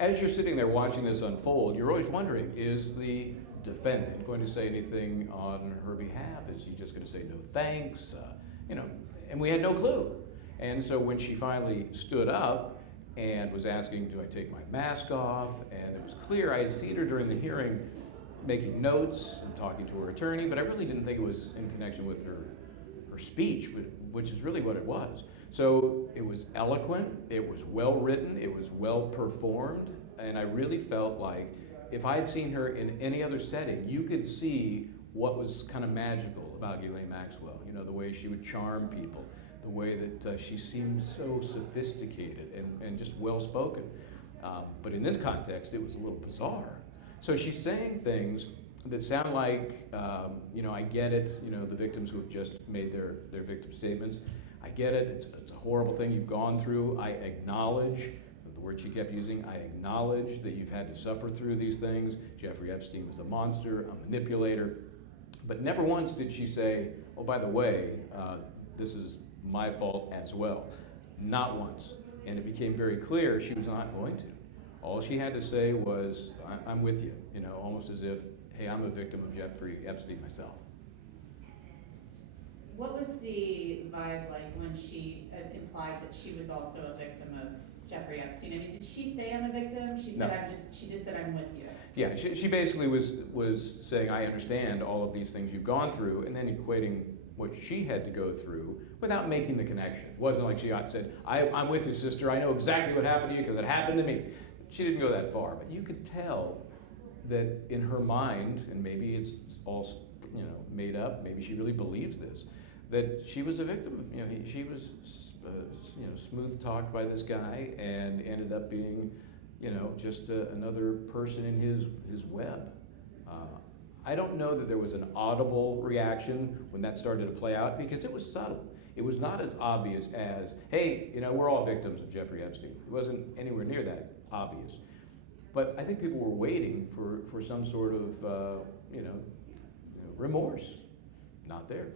As you're sitting there watching this unfold, you're always wondering, is the defendant going to say anything on her behalf? Is he just going to say no thanks? And we had no clue. And so when she finally stood up and was asking, do I take my mask off? And it was clear, I had seen her during the hearing making notes and talking to her attorney, but I really didn't think it was in connection with her speech, which is really what it was. So it was eloquent, it was well written, it was well performed, and I really felt like if I had seen her in any other setting, you could see what was kind of magical about Ghislaine Maxwell. You know, the way she would charm people, the way that she seemed so sophisticated and just well spoken. But in this context, it was a little bizarre. So she's saying things that sound like, I get it, the victims who have just made their victim statements. I get it, it's a horrible thing you've gone through. I acknowledge, the word she kept using, I acknowledge that you've had to suffer through these things. Jeffrey Epstein was a monster, a manipulator. But never once did she say, oh, by the way, this is my fault as well. Not once. And it became very clear she was not going to. All she had to say was, I'm with you, almost as if, hey, I'm a victim of Jeffrey Epstein myself. What was the vibe like when she implied that she was also a victim of Jeffrey Epstein? I mean, did she say I'm a victim? She said No. she just said I'm with you. Yeah, she basically was saying, I understand all of these things you've gone through, and then equating what she had to go through without making the connection. It wasn't like she said, I'm with you, sister, I know exactly what happened to you because it happened to me. She didn't go that far, but you could tell that in her mind, and maybe it's all made up, maybe she really believes this, that she was a victim of, she was smooth talked by this guy and ended up being just another person in his web. I don't know that there was an audible reaction when that started to play out because it was subtle. It was not as obvious as, hey, we're all victims of Jeffrey Epstein. It wasn't anywhere near that obvious. But I think people were waiting for some sort of, remorse. Not there.